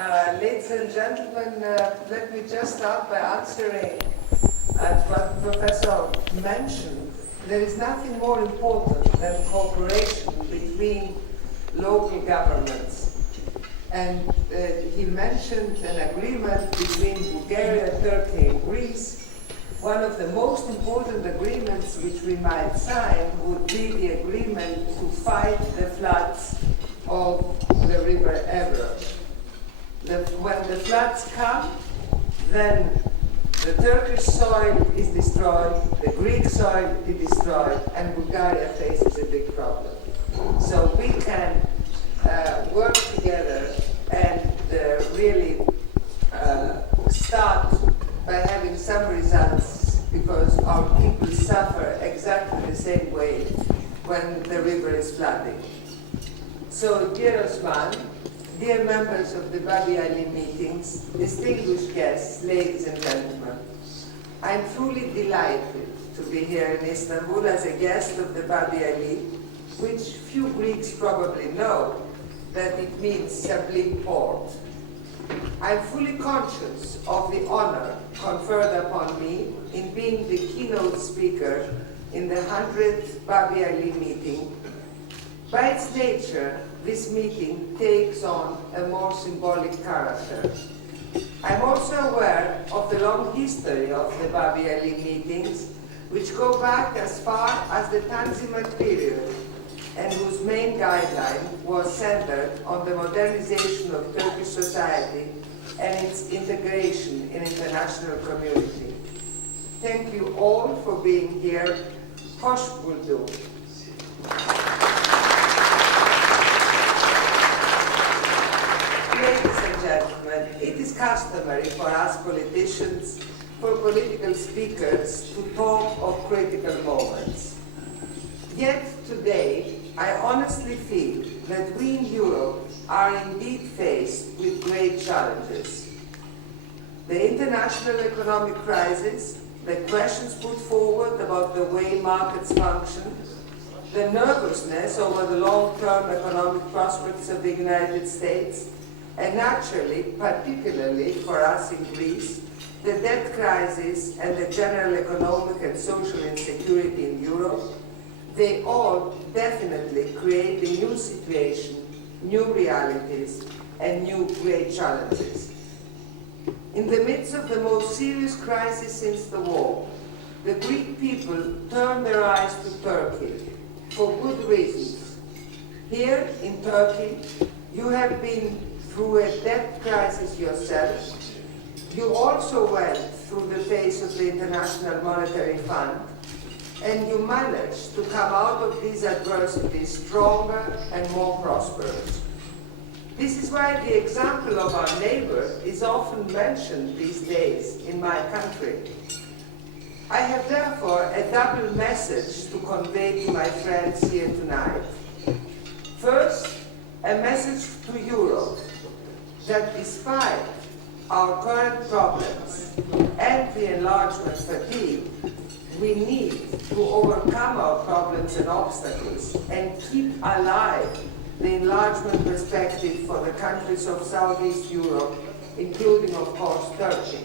Ladies and gentlemen, let me just start by answering what Professor mentioned. There is nothing more important than cooperation between local governments. And he mentioned an agreement between Bulgaria, Turkey, and Greece. One of the most important agreements which we might sign would be the agreement to fight the floods of the river Ebro. When the floods come, then the Turkish soil is destroyed, the Greek soil is destroyed, and Bulgaria faces a big problem. So we can work together and really start by having some results, because our people suffer exactly the same way when the river is flooding. So, dear Osman, dear members of the BABI meetings, distinguished guests, ladies and gentlemen, I'm truly delighted to be here in Istanbul as a guest of the BABI, which few Greeks probably know that it means sublime port. I'm fully conscious of the honor conferred upon me in being the keynote speaker in the 100th BABI meeting. By its nature, this meeting takes on a more symbolic character. I'm also aware of the long history of the BABI meetings, which go back as far as the Tanzimat period, and whose main guideline was centered on the modernization of Turkish society and its integration in international community. Thank you all for being here. Hoş bulduk. Ladies and gentlemen, it is customary for us politicians, for political speakers, to talk of critical moments. Yet today, I honestly feel that we in Europe are indeed faced with great challenges. The international economic crisis, the questions put forward about the way markets function, the nervousness over the long-term economic prospects of the United States, and naturally, particularly for us in Greece, the debt crisis and the general economic and social insecurity in Europe, they all definitely create a new situation, new realities, and new great challenges. In the midst of the most serious crisis since the war, the Greek people turned their eyes to Turkey for good reasons. Here in Turkey, you have been through a debt crisis yourself. You also went through the phase of the International Monetary Fund, and you managed to come out of these adversities stronger and more prosperous. This is why the example of our neighbor is often mentioned these days in my country. I have therefore a double message to convey to my friends here tonight. First, a message to Europe that despite our current problems and the enlargement fatigue, we need to overcome our problems and obstacles and keep alive the enlargement perspective for the countries of Southeast Europe, including, of course, Turkey.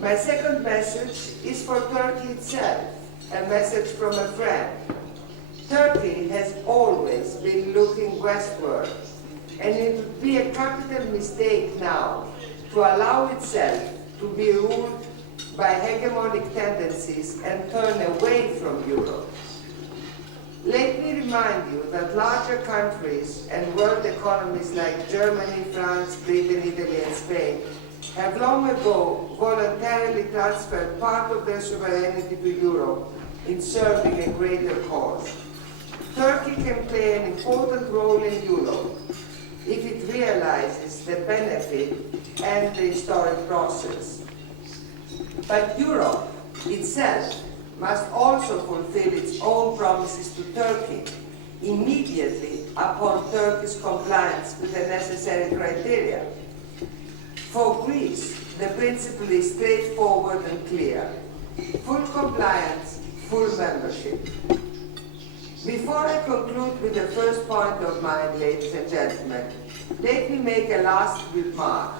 My second message is for Turkey itself, a message from a friend. Turkey has always been looking westward, and it would be a capital mistake now to allow itself to be ruled by hegemonic tendencies and turn away from Europe. Let me remind you that larger countries and world economies like Germany, France, Britain, Italy, and Spain have long ago voluntarily transferred part of their sovereignty to Europe in serving a greater cause. Turkey can play an important role in Europe if it realizes the benefit and the historic process. But Europe itself must also fulfill its own promises to Turkey immediately upon Turkey's compliance with the necessary criteria. For Greece, the principle is straightforward and clear. Full compliance, full membership. Before I conclude with the first point of mine, ladies and gentlemen, let me make a last remark.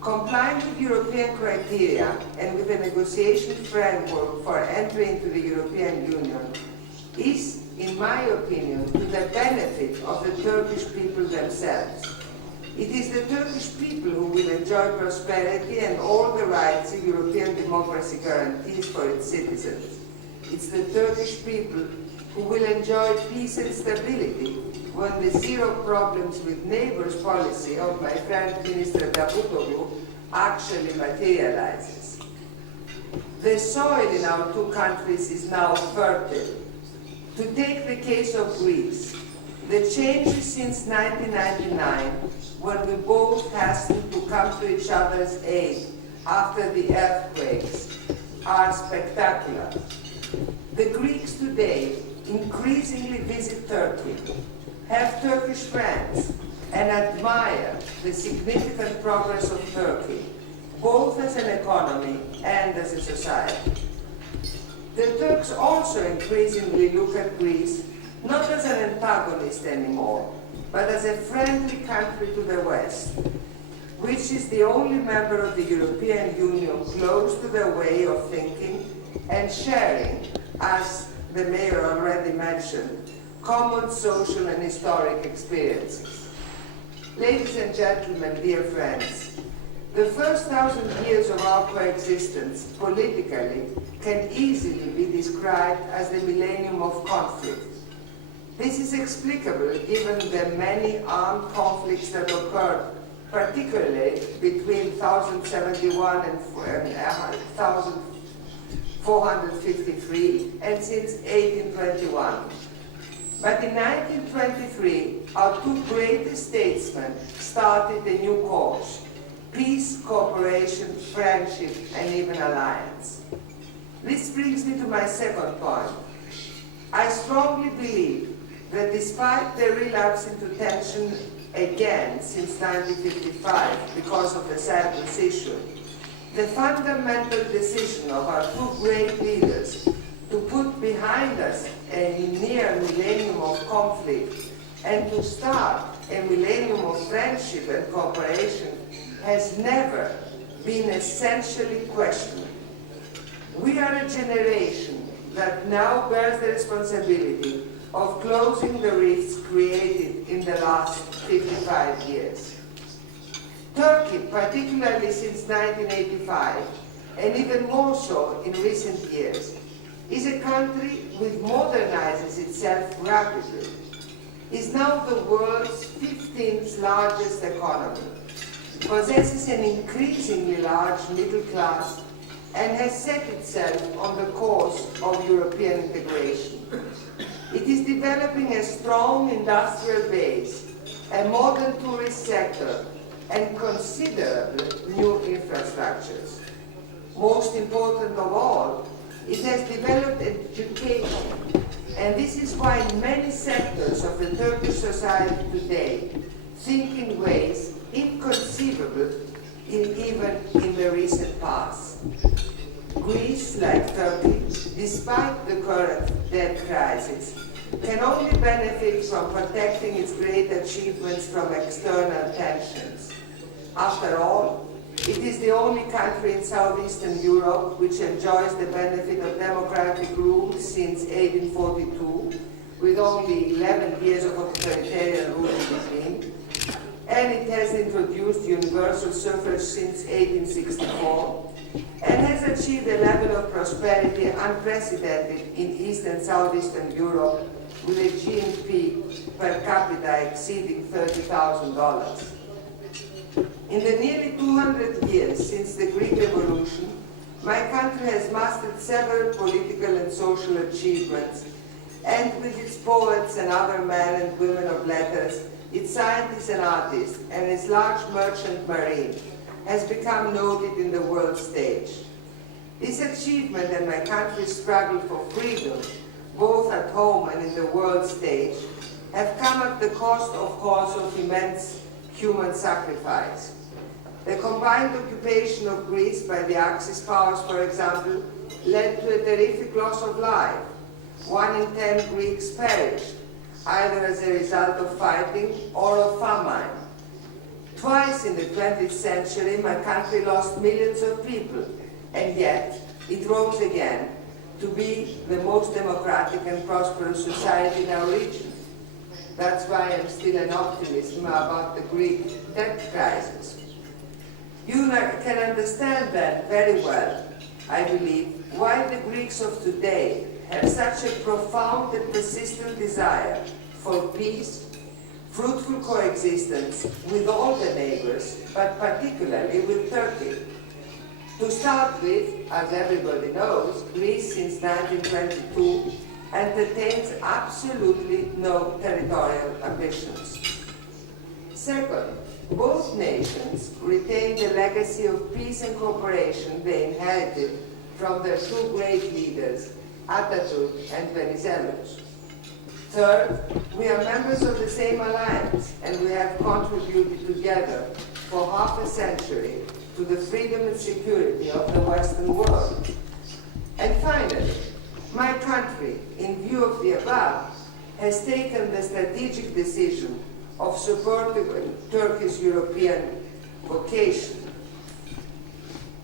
Complying with European criteria and with the negotiation framework for entry into the European Union is, in my opinion, to the benefit of the Turkish people themselves. It is the Turkish people who will enjoy prosperity and all the rights the European democracy guarantees for its citizens. It's the Turkish people who will enjoy peace and stability when the zero problems with neighbors policy of my friend Minister Davutoglu actually materializes. The soil in our two countries is now fertile. To take the case of Greece, the changes since 1999, when we both hastened to come to each other's aid after the earthquakes, are spectacular. The Greeks today increasingly visit Turkey, have Turkish friends, and admire the significant progress of Turkey, both as an economy and as a society. The Turks also increasingly look at Greece not as an antagonist anymore, but as a friendly country to the West, which is the only member of the European Union close to their way of thinking and sharing, as the mayor already mentioned, common social and historic experiences. Ladies and gentlemen, dear friends, the first 1,000 years of our coexistence politically can easily be described as the millennium of conflict. This is explicable given the many armed conflicts that occurred, particularly between 1071 and 1453 and since 1821. But in 1923, our two greatest statesmen started a new course: peace, cooperation, friendship, and even alliance. This brings me to my second point. I strongly believe that despite the relapse into tension again since 1955 because of the Cyprus issue, the fundamental decision of our two great leaders to put behind us a near millennium of conflict and to start a millennium of friendship and cooperation has never been essentially questioned. We are a generation that now bears the responsibility of closing the rifts created in the last 55 years. Turkey, particularly since 1985, and even more so in recent years, is a country which modernizes itself rapidly, is now the world's 15th largest economy, possesses an increasingly large middle class, and has set itself on the course of European integration. It is developing a strong industrial base, a modern tourist sector, and considerable new infrastructures. Most important of all, it has developed education, and this is why many sectors of the Turkish society today think in ways inconceivable even in the recent past. Greece, like Turkey, despite the current debt crisis, can only benefit from protecting its great achievements from external tensions. After all, it is the only country in southeastern Europe which enjoys the benefit of democratic rule since 1842, with only 11 years of authoritarian rule in between, and it has introduced universal suffrage since 1864, and has achieved a level of prosperity unprecedented in East and Southeastern Europe, with a GDP per capita exceeding $30,000. In the nearly 200 years since the Greek Revolution, my country has mastered several political and social achievements, and with its poets and other men and women of letters, its scientists and artists, and its large merchant marine, has become noted in the world stage. This achievement and my country's struggle for freedom, both at home and in the world stage, have come at the cost, of course, of immense human sacrifice. The combined occupation of Greece by the Axis powers, for example, led to a terrific loss of life, 1 in 10 Greeks perished, either as a result of fighting or of famine. Twice in the 20th century, my country lost millions of people, and yet it rose again to be the most democratic and prosperous society in our region. That's why I'm still an optimist about the Greek debt crisis. You can understand then very well, I believe, why the Greeks of today have such a profound and persistent desire for peace, fruitful coexistence with all the neighbors, but particularly with Turkey. To start with, as everybody knows, Greece since 1922 entertains absolutely no territorial ambitions. Second, both nations retain the legacy of peace and cooperation they inherited from their two great leaders, Atatürk and Venizelos. Third, we are members of the same alliance, and we have contributed together for half a century to the freedom and security of the Western world. And finally, my country, in view of the above, has taken the strategic decision of supporting Turkey's European vocation.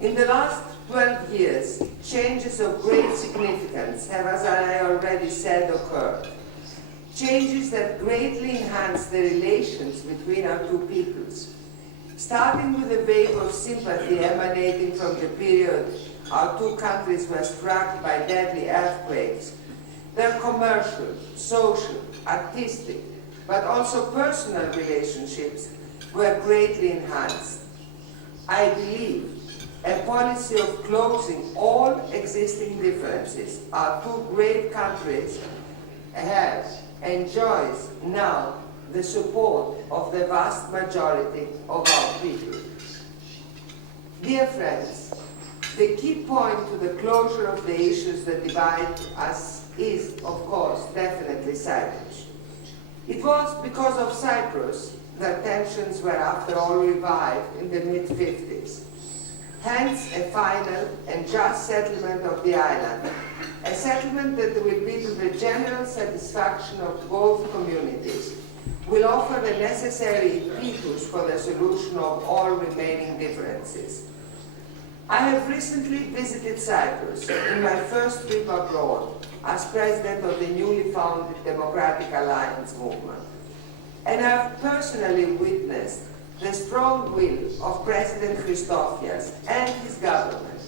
In the last 12 years, changes of great significance have, as I already said, occurred. Changes that greatly enhance the relations between our two peoples. Starting with a wave of sympathy emanating from the period our two countries were struck by deadly earthquakes, their commercial, social, artistic, but also personal relationships were greatly enhanced. I believe a policy of closing all existing differences our two great countries have enjoys now the support of the vast majority of our people. Dear friends, the key point to the closure of the issues that divide us is, of course, definitely Cyprus. It was because of Cyprus that tensions were, after all, revived in the mid-50s. Hence, a final and just settlement of the island, a settlement that will be to the general satisfaction of both communities, will offer the necessary impetus for the solution of all remaining differences. I have recently visited Cyprus in my first trip abroad as president of the newly founded Democratic Alliance movement, and I have personally witnessed the strong will of President Christofias and his government,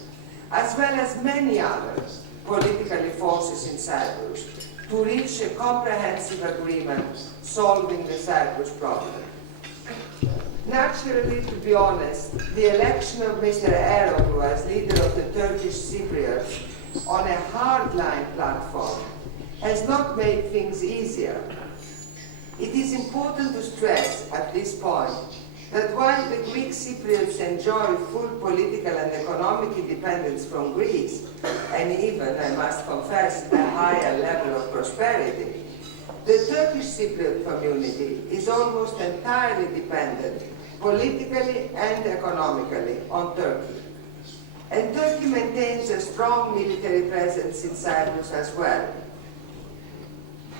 as well as many other political forces in Cyprus, to reach a comprehensive agreement solving the Cyprus problem. Naturally, to be honest, the election of Mr. Erdoğan as leader of the Turkish Cypriots on a hardline platform has not made things easier. It is important to stress at this point that while the Greek Cypriots enjoy full political and economic independence from Greece, and even, I must confess, a higher level of prosperity, the Turkish Cypriot community is almost entirely dependent, politically and economically, on Turkey. And Turkey maintains a strong military presence in Cyprus as well.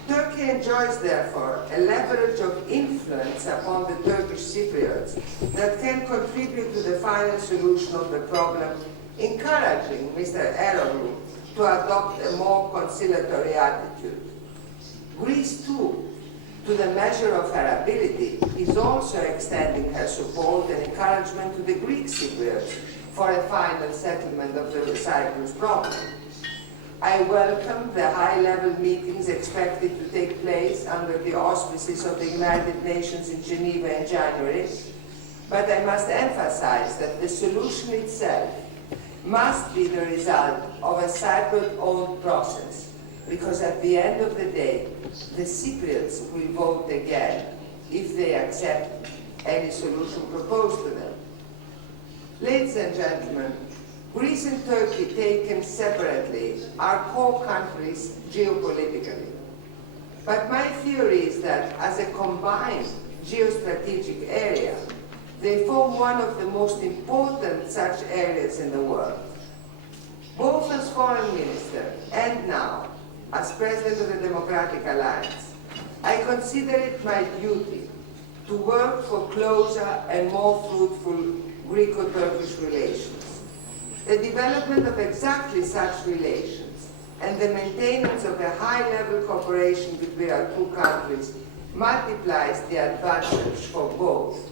Turkey enjoys, therefore, a leverage of influence upon the Turkish Cypriots that can contribute to the final solution of the problem, encouraging Mr. Erdoğan to adopt a more conciliatory attitude. Greece, too, to the measure of her ability, is also extending her support and encouragement to the Greek Cypriots for a final settlement of the Cyprus problem. I welcome the high-level meetings expected to take place under the auspices of the United Nations in Geneva in January, but I must emphasize that the solution itself must be the result of a Cypriot-owned process, because at the end of the day, the Cypriots will vote again if they accept any solution proposed to them. Ladies and gentlemen, Greece and Turkey taken separately are core countries geopolitically. But my theory is that as a combined geostrategic area, they form one of the most important such areas in the world. Both as foreign minister and now, as President of the Democratic Alliance, I consider it my duty to work for closer and more fruitful Greco-Turkish relations. The development of exactly such relations and the maintenance of a high-level cooperation between our two countries multiplies the advantage for both.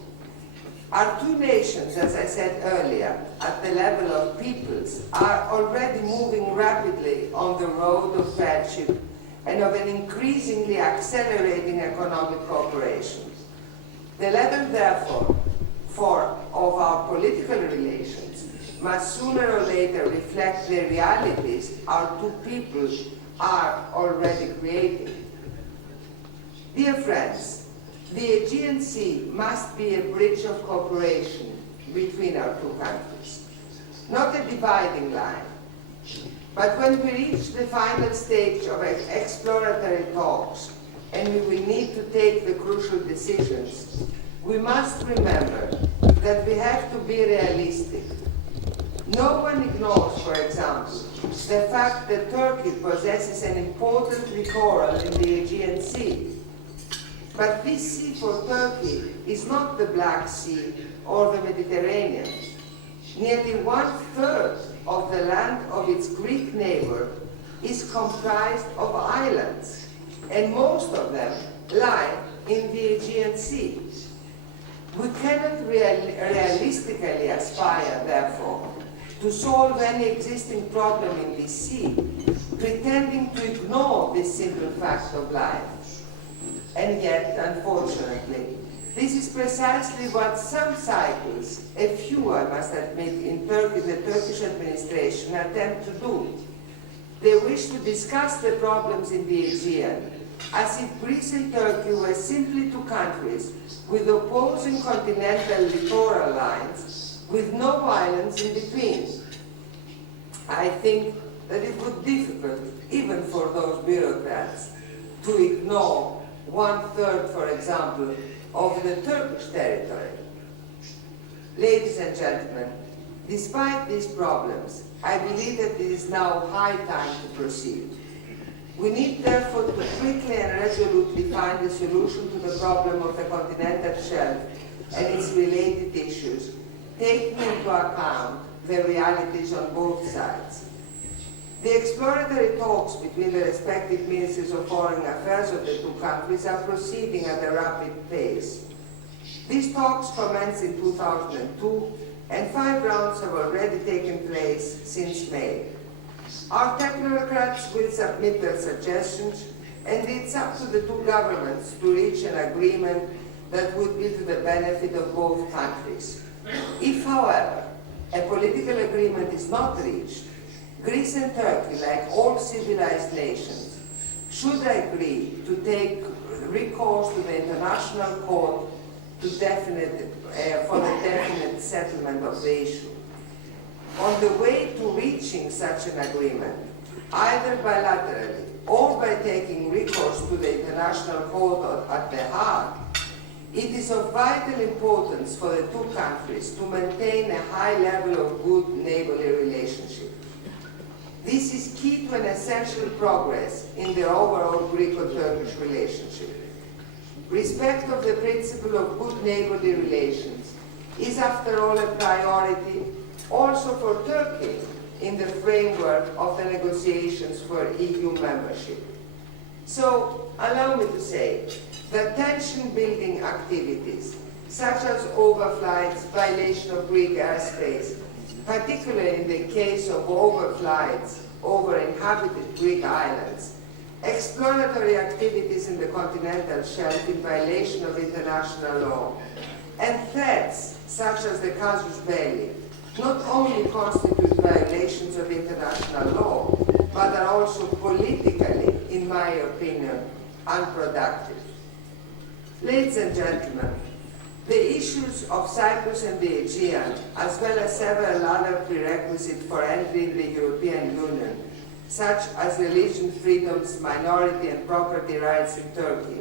Our two nations, as I said earlier, at the level of peoples, are already moving rapidly on the road of friendship and of an increasingly accelerating economic cooperation. The level, therefore, of our political relations must sooner or later reflect the realities our two peoples are already creating. Dear friends, the Aegean Sea must be a bridge of cooperation between our two countries, not a dividing line. But when we reach the final stage of exploratory talks and we will need to take the crucial decisions, we must remember that we have to be realistic. No one ignores, for example, the fact that Turkey possesses an important littoral in the Aegean Sea. But this sea for Turkey is not the Black Sea or the Mediterranean. Nearly 1/3 of the land of its Greek neighbor is comprised of islands, and most of them lie in the Aegean Sea. We cannot realistically aspire, therefore, to solve any existing problem in this sea, pretending to ignore this simple fact of life. And yet, unfortunately, this is precisely what some cycles, a few I must admit, in Turkey, the Turkish administration attempt to do. They wish to discuss the problems in the Aegean as if Greece and Turkey were simply two countries with opposing continental littoral lines with no islands in between. I think that it would be difficult, even for those bureaucrats, to ignore 1/3, for example, of the Turkish territory. Ladies and gentlemen, despite these problems, I believe that it is now high time to proceed. We need therefore to quickly and resolutely find a solution to the problem of the continental shelf and its related issues, taking into account the realities on both sides. The exploratory talks between the respective ministers of foreign affairs of the two countries are proceeding at a rapid pace. These talks commenced in 2002, and 5 rounds have already taken place since May. Our technocrats will submit their suggestions, and it's up to the two governments to reach an agreement that would be to the benefit of both countries. If, however, a political agreement is not reached, Greece and Turkey, like all civilized nations, should agree to take recourse to the International Court for the definite settlement of the issue. On the way to reaching such an agreement, either bilaterally or by taking recourse to the International Court at The Hague, it is of vital importance for the two countries to maintain a high level of good neighborly relationship. This is key to an essential progress in the overall Greco-Turkish relationship. Respect of the principle of good neighborly relations is, after all, a priority also for Turkey in the framework of the negotiations for EU membership. So, allow me to say that tension-building activities, such as overflights, violation of Greek airspace, particularly in the case of overflights over inhabited Greek islands, exploratory activities in the continental shelf in violation of international law, and threats such as the casus belli, not only constitute violations of international law, but are also politically, in my opinion, unproductive. Ladies and gentlemen, the issues of Cyprus and the Aegean, as well as several other prerequisites for entering the European Union, such as religion freedoms, minority and property rights in Turkey,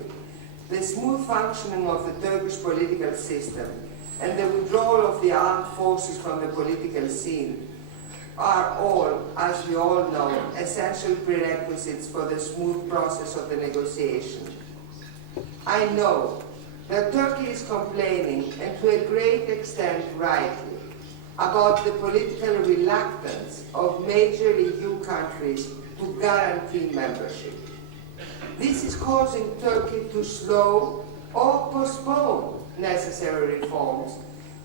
the smooth functioning of the Turkish political system, and the withdrawal of the armed forces from the political scene, are all, as we all know, essential prerequisites for the smooth process of the negotiation. I know that Turkey is complaining, and to a great extent rightly, about the political reluctance of major EU countries to guarantee membership. This is causing Turkey to slow or postpone necessary reforms,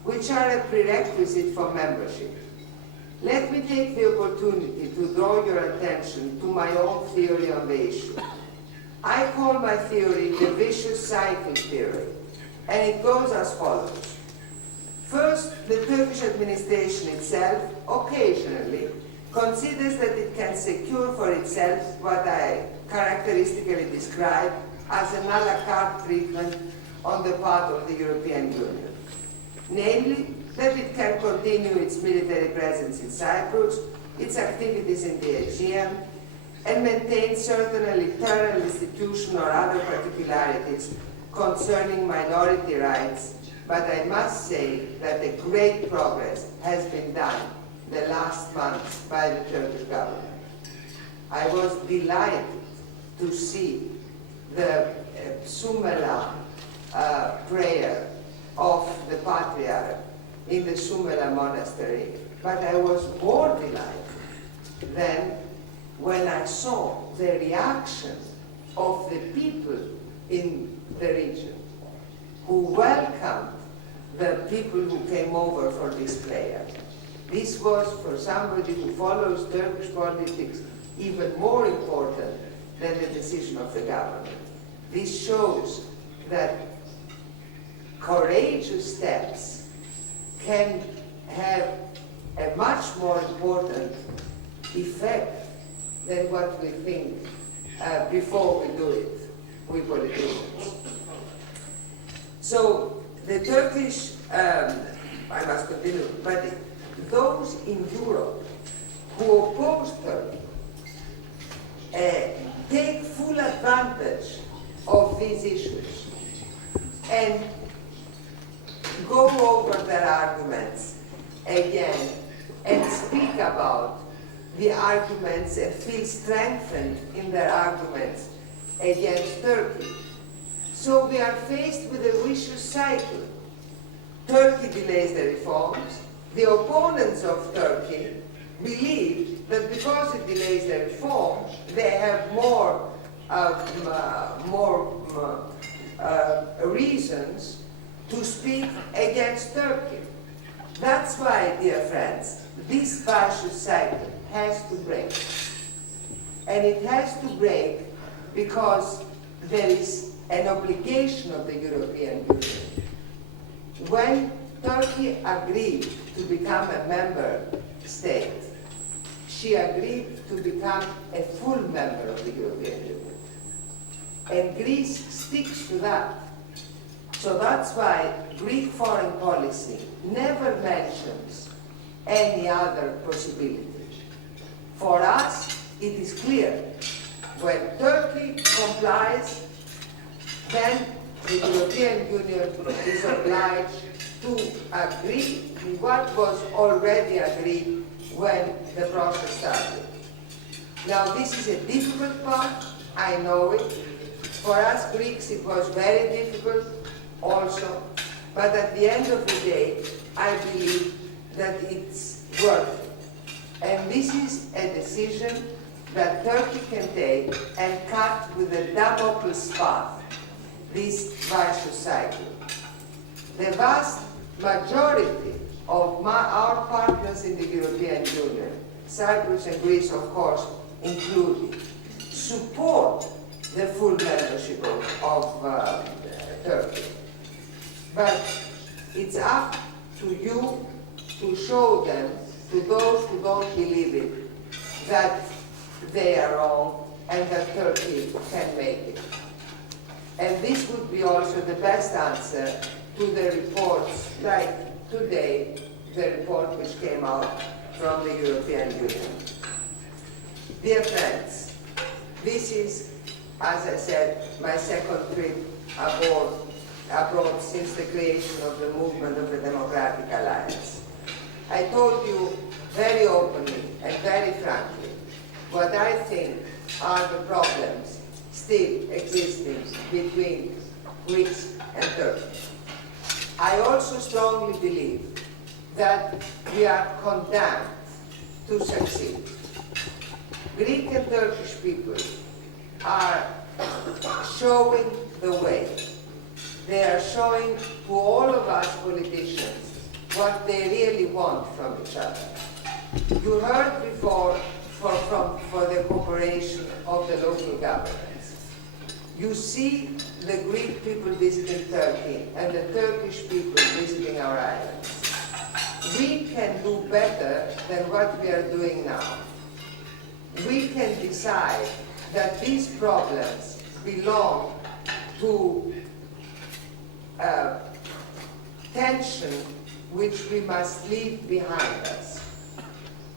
which are a prerequisite for membership. Let me take the opportunity to draw your attention to my own theory on the issue. I call my theory the vicious cycle theory, and it goes as follows. First, the Turkish administration itself occasionally considers that it can secure for itself what I characteristically describe as an a la carte treatment on the part of the European Union. Namely, that it can continue its military presence in Cyprus, its activities in the Aegean, and maintain certain electoral, institutional or other particularities concerning minority rights, but I must say that a great progress has been done the last months by the Turkish government. I was delighted to see the Sumela prayer of the Patriarch in the Sumela monastery, but I was more delighted than when I saw the reaction of the people in the region who welcomed the people who came over for this prayer. This was, for somebody who follows Turkish politics, even more important than the decision of the government. This shows that courageous steps can have a much more important effect than what we think before we do it, we politicians. So the Turkish, I must continue, but those in Europe who oppose Turkey take full advantage of these issues and go over their arguments again and speak about the arguments and feel strengthened in their arguments against Turkey. So we are faced with a vicious cycle. Turkey delays the reforms. The opponents of Turkey believe that because it delays the reforms, they have more reasons to speak against Turkey. That's why, dear friends, this vicious cycle has to break. And it has to break because there is an obligation of the European Union. When Turkey agreed to become a member state, she agreed to become a full member of the European Union. And Greece sticks to that. So that's why Greek foreign policy never mentions any other possibility. For us, it is clear. When Turkey complies, then the European Union is obliged to agree to what was already agreed when the process started. Now, this is a difficult part, I know it. For us Greeks, it was very difficult also, but at the end of the day, I believe that it's worth it. And this is a decision that Turkey can take and cut with a Damocles path this vicious cycle. The vast majority of our partners in the European Union, Cyprus and Greece, of course, included, support the full membership of Turkey. But it's up to you to show them, to those who don't believe it, that they are wrong and that Turkey can make it. And this would be also the best answer to the reports, like today, the report which came out from the European Union. Dear friends, this is, as I said, my second trip abroad since the creation of the movement of the Democratic Alliance. I told you very openly between Greece and Turkey. I also strongly believe that we are condemned to succeed. Greek and Turkish people are showing the way. They are showing to all of us politicians what they really want from each other. You heard before for the cooperation of the local governments. You see the Greek people visiting Turkey and the Turkish people visiting our islands. We can do better than what we are doing now. We can decide that these problems belong to tension which we must leave behind us.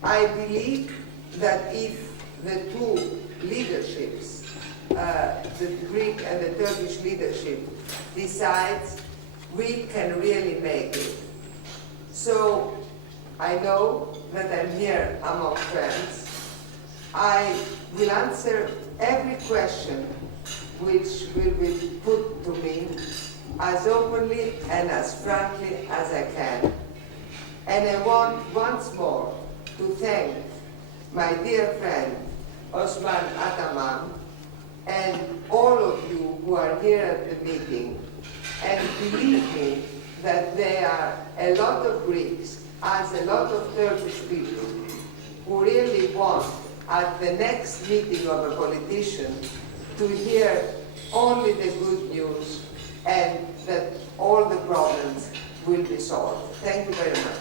I believe that if the two leaderships, the Greek and the Turkish leadership, decides, we can really make it. So I know that I'm here among friends. I will answer every question which will be put to me as openly and as frankly as I can. And I want once more to thank my dear friend Osman Ataman and all of you who are here at the meeting. And believe me that there are a lot of Greeks, as a lot of Turkish people, who really want at the next meeting of a politician to hear only the good news and that all the problems will be solved. Thank you very much.